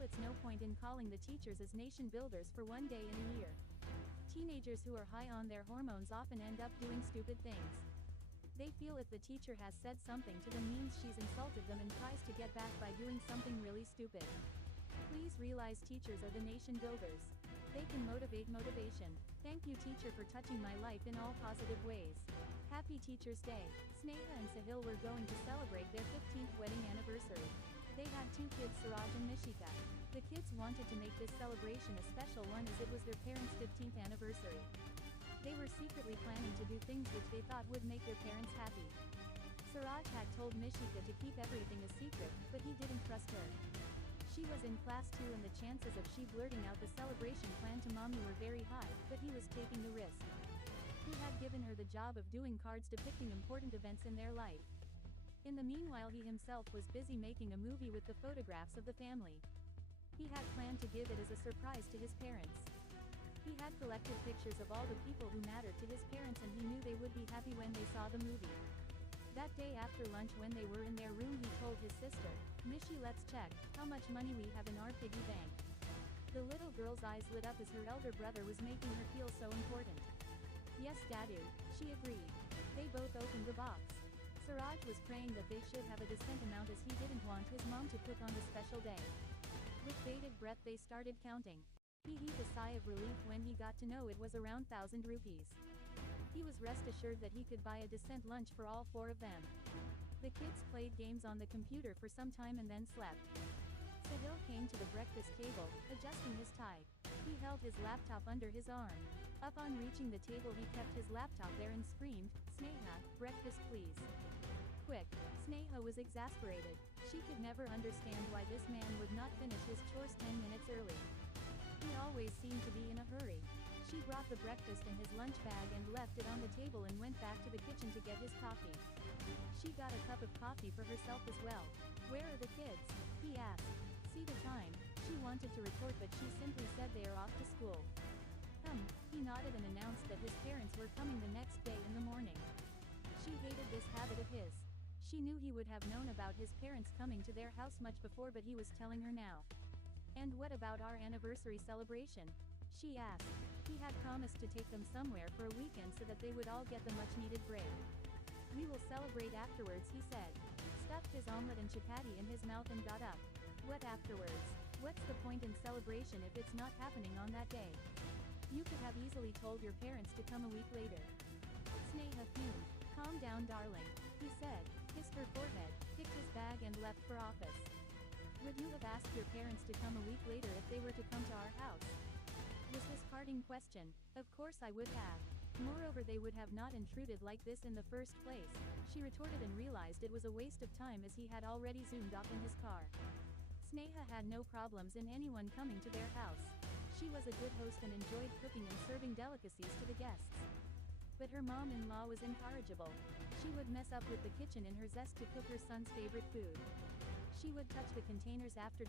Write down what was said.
feel it's no point in calling the teachers as nation builders for one day in a year. Teenagers who are high on their hormones often end up doing stupid things. They feel if the teacher has said something to them means she's insulted them and tries to get back by doing something really stupid. Please realize teachers are the nation builders. They can motivate motivation. Thank you, teacher, for touching my life in all positive ways. Happy Teacher's Day. Sneha and Sahil were going to celebrate their 15th wedding anniversary. They had 2 kids, Suraj and Nishika. The kids wanted to make this celebration a special one as it was their parents' 15th anniversary. They were secretly planning to do things which they thought would make their parents happy. Suraj had told Nishika to keep everything a secret, but he didn't trust her. She was in class 2 and the chances of she blurting out the celebration plan to mommy were very high, but he was taking the risk. He had given her the job of doing cards depicting important events in their life. In the meanwhile, he himself was busy making a movie with the photographs of the family. He had planned to give it as a surprise to his parents. He had collected pictures of all the people who mattered to his parents and he knew they would be happy when they saw the movie. That day after lunch when they were in their room, he told his sister, "Nishi, let's check how much money we have in our piggy bank." The little girl's eyes lit up as her elder brother was making her feel so important. "Yes, Dadu," she agreed. They both opened the box. Suraj was praying that they should have a decent amount as he didn't want his mom to cook on the special day. With bated breath they started counting. He heaved a sigh of relief when he got to know it was around 1,000 rupees. He was rest assured that he could buy a decent lunch for all 4 of them. The kids played games on the computer for some time and then slept. Sahil came to the breakfast table, adjusting his tie. He held his laptop under his arm. Upon reaching the table he kept his laptop there and screamed, "Sneha, breakfast please." Quick. Sneha was exasperated. She could never understand why this man would not finish his chores 10 minutes early. He always seemed to be in a hurry. She brought the breakfast in his lunch bag and left it on the table and went back to the kitchen to get his coffee. She got a cup of coffee for herself as well. "Where are the kids?" he asked. "See the time." She wanted to report but she simply said they are off to school. He nodded and announced that his parents were coming the next day in the morning. She hated this habit of his. She knew he would have known about his parents coming to their house much before, but he was telling her now. "And what about our anniversary celebration?" she asked. He had promised to take them somewhere for a weekend so that they would all get the much-needed break. "We will celebrate afterwards," he said. Stuffed his omelette and chapati in his mouth and got up. "What afterwards? What's the point in celebration if it's not happening on that day? You could have easily told your parents to come a week later." Sneha fumed. "Calm down, darling," he said, kissed her forehead, picked his bag and left for office. "Would you have asked your parents to come a week later if they were to come to our house?" was his parting question. "Of course I would have. Moreover, they would have not intruded like this in the first place," she retorted and realized it was a waste of time as he had already zoomed off in his car. Sneha had no problems in anyone coming to their house. She was a good host and enjoyed cooking and serving delicacies to the guests. But her mom-in-law was incorrigible. She would mess up with the kitchen in her zest to cook her son's favorite food. She would touch the containers after